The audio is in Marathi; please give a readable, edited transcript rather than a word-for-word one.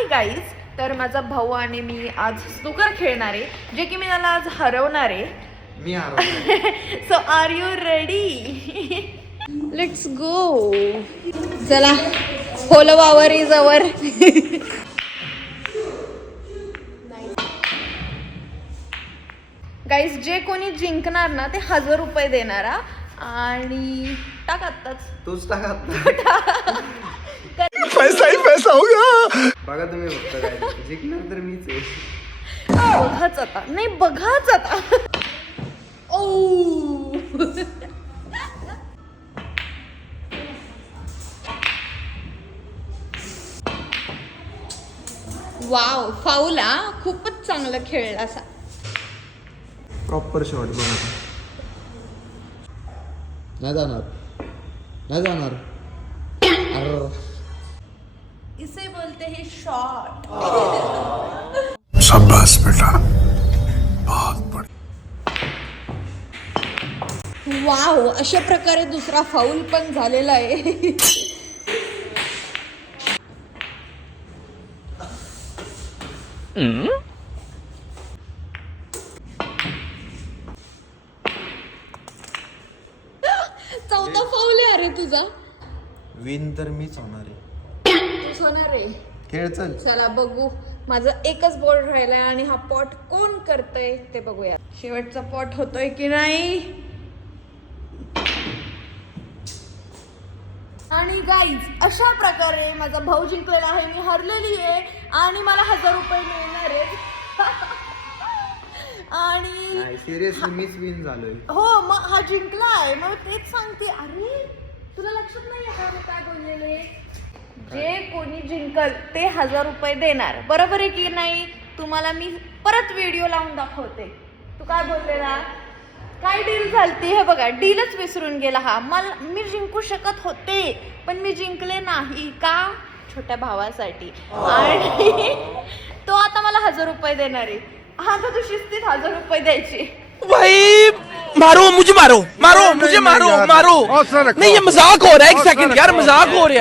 हाय गाईज, तर माझा भाऊ आणि मी आज स्नूकर खेळणार आहे, जे की मी त्याला आज हरवणार आहे. मी हरवणार. So are you ready? Let's go. चला, होलो वावर इज अवर. गाईज, जे कोणी जिंकणार ना ते 1000 रुपये देणार हा. आणि टाक आत्ताच. तूच टाका. पैसा ही पैसा होगा. बघा तुम्ही फक्त काय जिंकणार तर मीच आहे. बघाच आता, नाही बघाच आता. ओ वाव, फाऊला खूपच चांगलं खेळला असा. प्रॉपर शॉट बघा. नाही जाणार, नाही जाणार. इसे बोलते हैं शॉट. शाबाश बेटा, बहुत बढ़िया. वाव, अशा प्रकारे दुसरा फाऊल पण झालेला आहे. चौथा फाऊल आहे अरे तुझा. विन तर मीच होणार आहे. तूच होणार आहे. खेळ चल. चला बघू, माझा एकच बॉल राहिलाय आणि हा पॉट कोण करतय ते बघूया. शेवटचा पॉट होतोय की नाही. आणि गाईज, अशा प्रकारे माझा भाऊ जिंकलेला आहे, मी हरलेली आहे आणि मला 1000 रुपये मिळणार आहेत. आणि सिरियसली मीच विन झालोय. हो, मग हा जिंकलाय, मग तेच सांगते. अरे तुला लक्षात नाहीये का मी काय बोललेले? जे कोणी जिंकल ते 1000 रुपये देणार, बरोबर आहे की नाही? तुम्हाला मी परत व्हिडिओ लावून दाखवते. तू काय बोललेला? काय डील झालती? हे बघा, डीलच विसरून गेला हा. मी जिंकू शकत होते पण मी जिंकले नाही का? छोट्या भावासाठी. आणि तो आता मला 1000 रुपये देणार आहे. आता तू शिस्तीत 1000 रुपये द्यायचे. भाई मारो मुझे, मारो मारो मुझे, मारो मारो. नहीं, ये मजाक हो रहा है. एक सेकंड यार, मजाक हो रहा है.